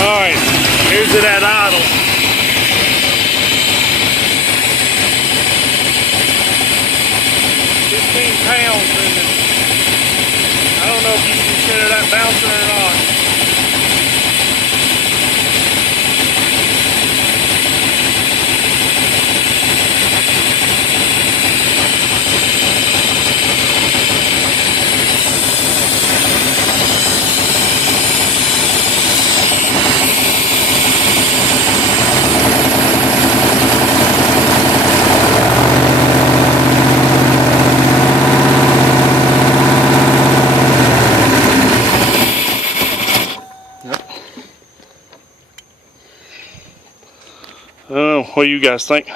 Alright, here's it at idle. 15 pounds in it. I don't know if you consider that bouncing or not. What do you guys think?